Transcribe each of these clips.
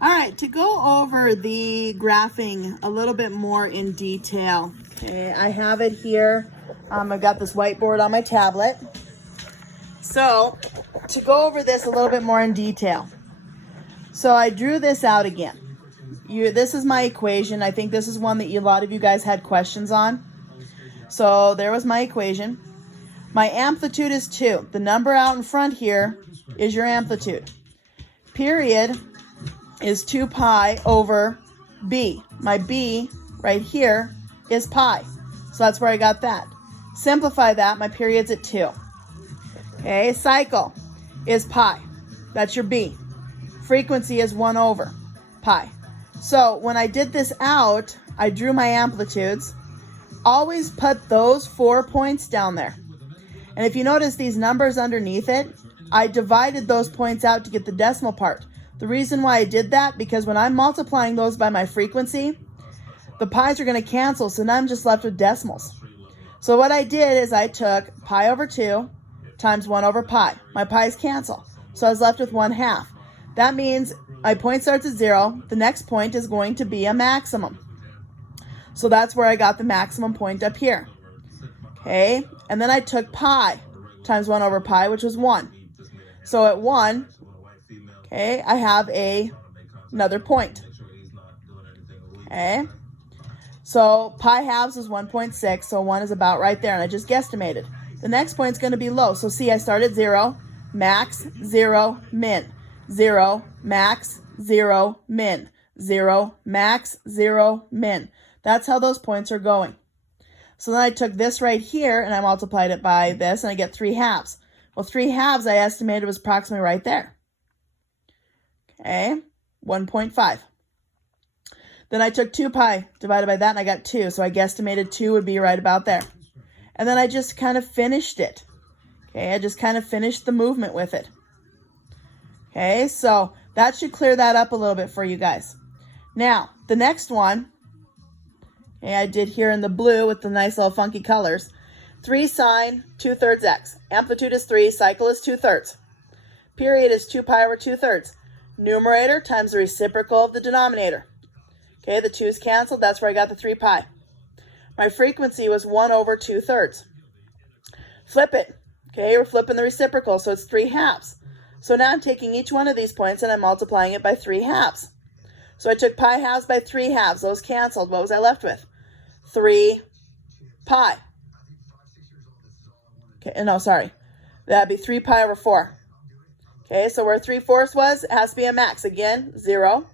All right, to go over the graphing a little bit more in detail. Okay, I have it here. I've got this whiteboard on my tablet. So to go over this a little bit more in detail. So I drew this out again. This is my equation. I think this is one that a lot of you guys had questions on. So there was my equation. My amplitude is 2. The number out in front here is your amplitude. Period is 2 pi over b. My b right here is pi. So that's where I got that. Simplify that, my period's at 2. Okay, cycle is pi. That's your b. Frequency is 1 over pi. So when I did this out, I drew my amplitudes. Always put those 4 points down there. And if you notice these numbers underneath it, I divided those points out to get the decimal part. The reason why I did that, because when I'm multiplying those by my frequency, the pi's are going to cancel, so now I'm just left with decimals. So what I did is I took pi over 2 times 1 over pi. My pi's cancel, so I was left with 1/2. That means my point starts at 0. The next point is going to be a maximum. So that's where I got the maximum point up here. Okay, and then I took pi times 1 over pi, which was 1. So at 1, okay, I have another point. Okay, so pi halves is 1.6, so 1 is about right there, and I just guesstimated. The next point is going to be low. So see, I start at 0, max, 0, min. 0, max, 0, min. 0, max, 0, min. That's how those points are going. So then I took this right here and I multiplied it by this and I get 3/2. Well, 3/2 I estimated was approximately right there. Okay, 1.5. Then I took 2 pi divided by that and I got 2. So I guesstimated 2 would be right about there. And then I just kind of finished it. Okay, I just kind of finished the movement with it. Okay, so that should clear that up a little bit for you guys. Now, the next one, okay, I did here in the blue with the nice little funky colors. 3 sine 2/3 x. Amplitude is 3, cycle is 2/3. Period is 2 pi over 2/3. Numerator times the reciprocal of the denominator. Okay, the 2's canceled, that's where I got the 3 pi. My frequency was 1 over 2/3. Flip it. Okay, we're flipping the reciprocal, so it's 3/2. So now I'm taking each one of these points and I'm multiplying it by 3/2. So I took pi halves by 3/2. Those canceled. What was I left with? 3 pi. Okay, no, sorry. That'd be 3 pi over 4. Okay, so where 3/4 was, it has to be a max. Again, 0.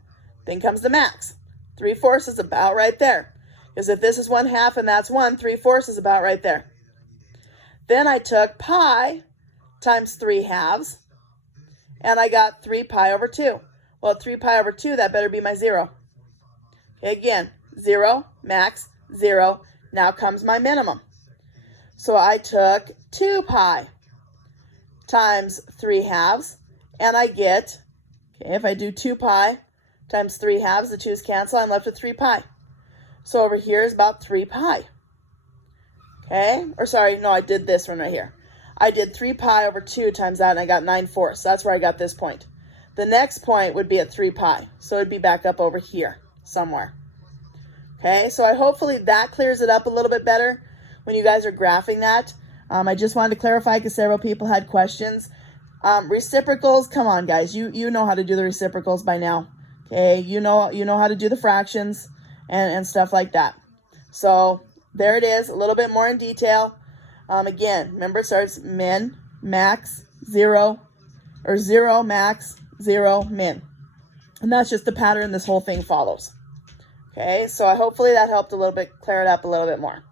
Then comes the max. 3/4 is about right there. Because if this is 1/2 and that's 1, 3/4 is about right there. Then I took pi times 3/2, and I got 3 pi over 2. Well, at 3 pi over 2, that better be my 0. Okay, again, 0, max, 0. Now comes my minimum. So I took 2 pi times 3/2, and I get, okay, if I do 2 pi times 3/2, the 2's cancel, I'm left with 3 pi. So over here is about 3 pi. Okay, or sorry, no, I did this one right here. I did 3 pi over 2 times that, and I got 9/4. That's where I got this point. The next point would be at 3 pi, so it'd be back up over here somewhere. Okay, so hopefully that clears it up a little bit better when you guys are graphing that. I just wanted to clarify because several people had questions. Reciprocals, come on guys, you know how to do the reciprocals by now. Okay, you know how to do the fractions and stuff like that. So there it is, a little bit more in detail. Again, remember it starts min, max, 0, or 0, max, 0, min. And that's just the pattern this whole thing follows. Okay, so hopefully that helped a little bit, clear it up a little bit more.